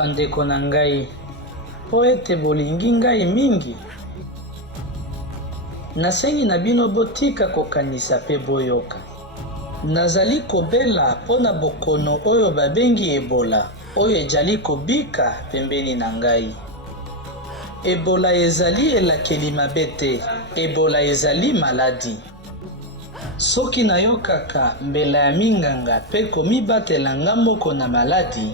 Bandeko na ngai, po ete bolingi ngai mingi, nasengi na bino botika kokanisa pe boyoka. Nazali kobela pona bokono oyo babengi Ebola, oyo ejali kobika pembeni na ngai. Ebola ezali elakeli mabe te, Ebola ezali maladi. Soki nayokaka mbela ya minganga pe komibatela nga moko na maladi,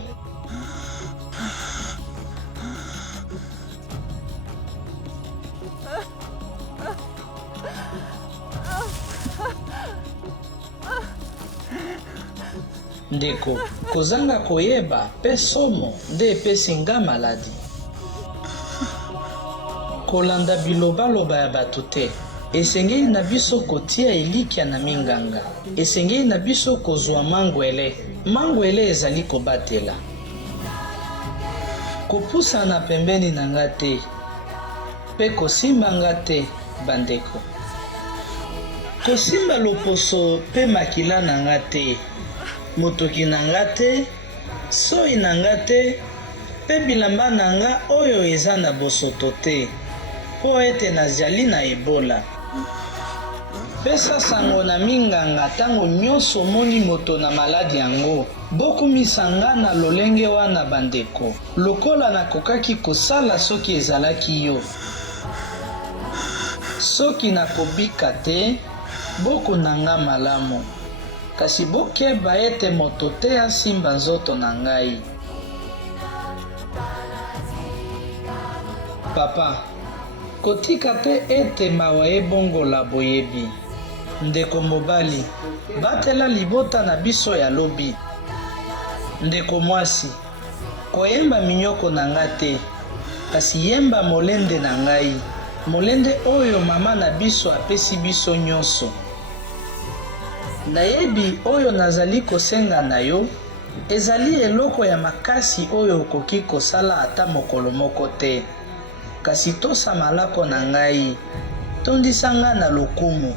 ndeko kozanga koyeba pe somo nde epesi nga maladi. Kolanda bilobaloba ya bato te, esengeli na biso kotia elikya na minganga, esengeli na biso kozwa mangwele ezali kobatela. Kopusana pembeni na nga te, pe kosimba nga te bandeko. Kosimba loposo pe makila na nga te, motoki na nga te, soi na nga te, pe bilamba na nga oyo eza na bosoto te, po ete nazali na Ebola. Pesa sango na minganga tango nyonso moni moto na maladi yango, bokumisa nga na lolenge wana bandeko, lokola nakokaki kosala soki ezalaki yo. Soki nakobika te, bokuna nga malamu, kasi bokeba ete moto te asimba nzoto na ngai. Papa, kotika te ete mawa ebongola boyebi. Ndeko mobali, batela libota na biso ya lobi. Ndeko mwasi, koyemba minyoko na nga te, kasi yemba molende na ngai, molende oyo mama na biso apesi biso nyonso. Nayebi oyo nazali kosenga na yo, ezali eloko ya makasi oyo okoki kosala ata mokolo moko te. Kasi tosa malako na ngai, tondisa nga na lokumu.